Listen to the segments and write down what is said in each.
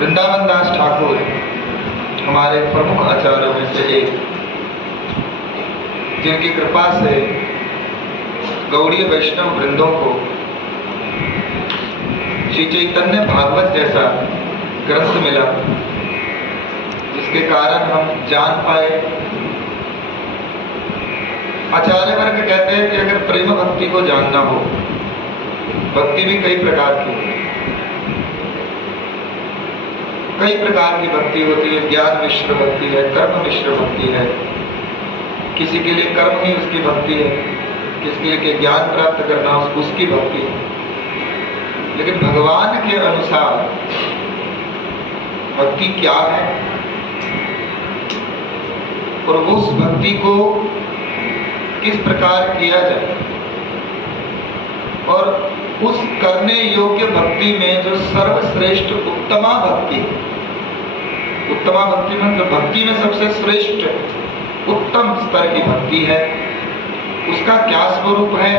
वृंदावन दास ठाकुर हमारे प्रमुख आचार्यों में से एक, जिनकी कृपा से गौड़ीय वैष्णव वृंदों को श्री चैतन्य भागवत जैसा ग्रंथ मिला, जिसके कारण हम जान पाए। आचार्य वर्ग कहते हैं कि अगर प्रेम भक्ति को जानना हो, भक्ति भी कई प्रकार की होती है। कई प्रकार की भक्ति होती है। ज्ञान मिश्र भक्ति है, कर्म मिश्र भक्ति है। किसी के लिए कर्म ही उसकी भक्ति है, किसी के ज्ञान प्राप्त करना उसकी भक्ति है। लेकिन भगवान के अनुसार भक्ति क्या है और उस भक्ति को किस प्रकार किया जाए, और उस करने योग्य भक्ति में जो सर्वश्रेष्ठ उत्तमा भक्ति, उत्तमा भक्ति मतलब भक्ति में सबसे श्रेष्ठ उत्तम स्तर की भक्ति है, उसका क्या स्वरूप है।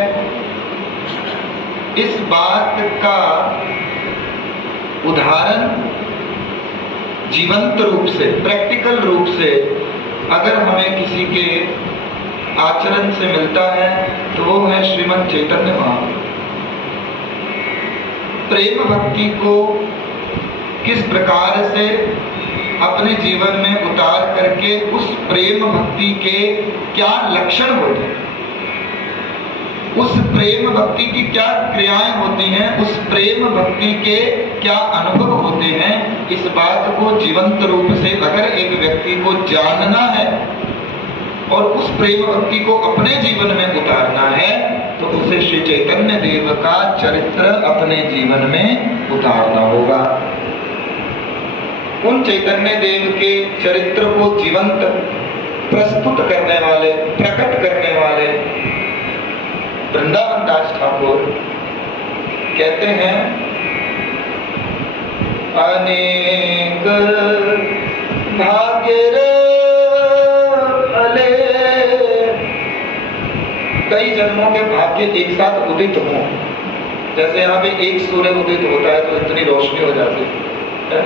इस बात का उदाहरण जीवंत रूप से, प्रैक्टिकल रूप से अगर हमें किसी के आचरण से मिलता है तो वो है श्रीमद् चैतन्य महाप्रभु। प्रेम भक्ति को किस प्रकार से अपने जीवन में उतार करके उस प्रेम भक्ति के क्या लक्षण होते हैं, उस प्रेम भक्ति की क्या क्रियाएं होती हैं, उस प्रेम भक्ति के क्या अनुभव होते हैं, इस बात को जीवंत रूप से अगर एक व्यक्ति को जानना है और उस प्रेम भक्ति को अपने जीवन में उतारना है तो उसे श्री चैतन्य देव का चरित्र अपने जीवन में उतारना होगा। उन चैतन्य देव के चरित्र को जीवंत प्रस्तुत करने वाले, प्रकट करने वाले वृंदावन दास ठाकुर कहते हैं, अनेक भाग्य भले, कई जन्मों के भाग्य एक साथ उदित हों। जैसे यहाँ पे एक सूर्य उदित होता है तो इतनी रोशनी हो जाती है।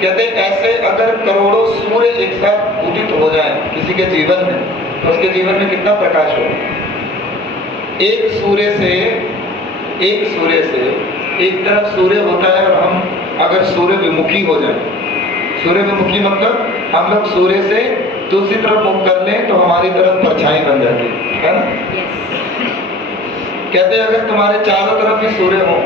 कहते ऐसे अगर करोड़ों सूर्य एक साथ उदित हो जाए किसी के जीवन में तो उसके जीवन में कितना प्रकाश हो। एक सूर्य से एक तरफ सूर्य होता है और हम अगर सूर्य विमुखी हो जाए, सूर्य विमुखी मतलब हम लोग सूर्य से दूसरी तरफ मुख कर लें तो हमारी तरफ परछाई बन जाती है ना। कहते हैं अगर तुम्हारे चारों तरफ ही सूर्य हो